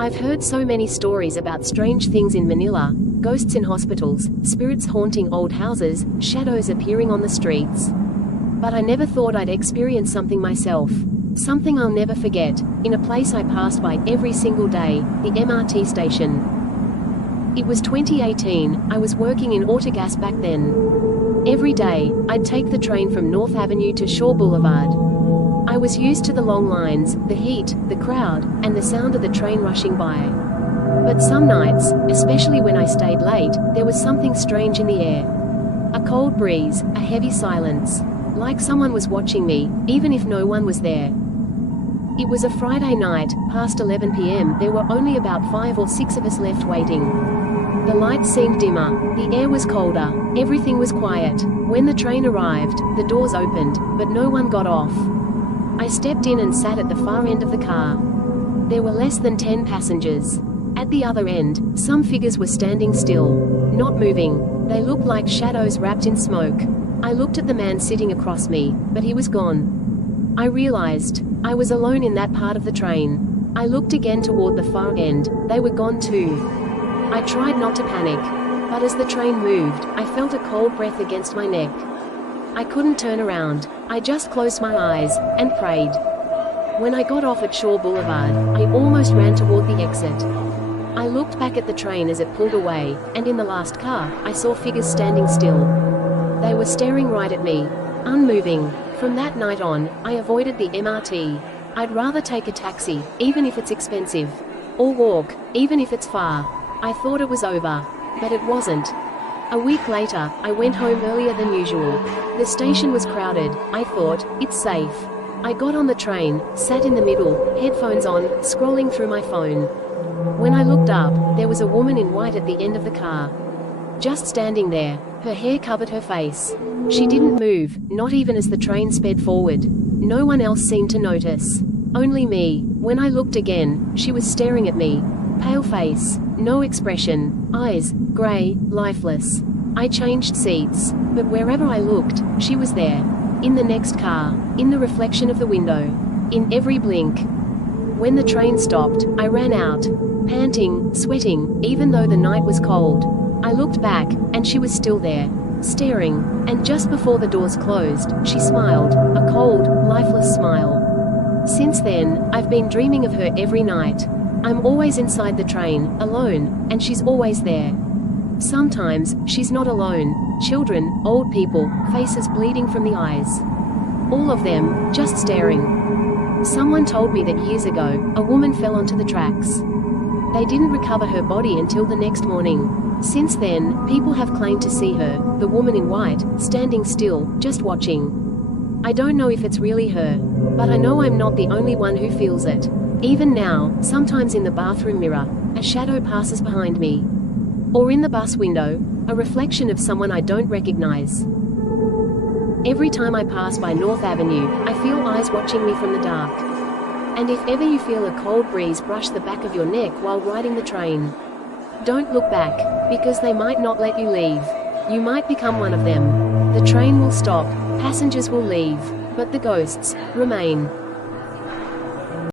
I've heard so many stories about strange things in Manila, ghosts in hospitals, spirits haunting old houses, shadows appearing on the streets. But I never thought I'd experience something myself. Something I'll never forget, in a place I passed by every single day, the MRT station. It was 2018, I was working in Autogas back then. Every day, I'd take the train from North Avenue to Shaw Boulevard. I was used to the long lines, the heat, the crowd, and the sound of the train rushing by. But some nights, especially when I stayed late, there was something strange in the air. A cold breeze, a heavy silence. Like someone was watching me, even if no one was there. It was a Friday night, past 11 p.m. There were only about 5 or 6 of us left waiting. The lights seemed dimmer, the air was colder, everything was quiet. When the train arrived, the doors opened, but no one got off. I stepped in and sat at the far end of the car. There were less than 10 passengers. At the other end, some figures were standing still, not moving. They looked like shadows wrapped in smoke. I looked at the man sitting across me, but he was gone. I realized I was alone in that part of the train. I looked again toward the far end. They were gone too. I tried not to panic, but as the train moved, I felt a cold breath against my neck. I couldn't turn around. I just closed my eyes and prayed. When I got off at Shaw Boulevard, I almost ran toward the exit. I looked back at the train as it pulled away, and in the last car, I saw figures standing still. They were staring right at me, unmoving. From that night on, I avoided the MRT. I'd rather take a taxi, even if it's expensive, or walk, even if it's far. I thought it was over, but it wasn't. A week later, I went home earlier than usual. The station was crowded. I thought, it's safe. I got on the train, sat in the middle, headphones on, scrolling through my phone. When I looked up, there was a woman in white at the end of the car. Just standing there, her hair covered her face. She didn't move, not even as the train sped forward. No one else seemed to notice. Only me. When I looked again, she was staring at me. Pale face, no expression, eyes, grey, lifeless. I changed seats, but wherever I looked, she was there. In the next car, in the reflection of the window, in every blink. When the train stopped, I ran out, panting, sweating, even though the night was cold. I looked back, and she was still there, staring, and just before the doors closed, she smiled, a cold, lifeless smile. Since then, I've been dreaming of her every night. I'm always inside the train, alone, and she's always there. Sometimes, she's not alone. Children, old people, faces bleeding from the eyes. All of them, just staring. Someone told me that years ago, a woman fell onto the tracks. They didn't recover her body until the next morning. Since then, people have claimed to see her, the woman in white, standing still, just watching. I don't know if it's really her, but I know I'm not the only one who feels it. Even now, sometimes in the bathroom mirror, a shadow passes behind me. Or in the bus window, a reflection of someone I don't recognize. Every time I pass by North Avenue, I feel eyes watching me from the dark. And if ever you feel a cold breeze brush the back of your neck while riding the train, don't look back, because they might not let you leave. You might become one of them. The train will stop, passengers will leave, but the ghosts remain.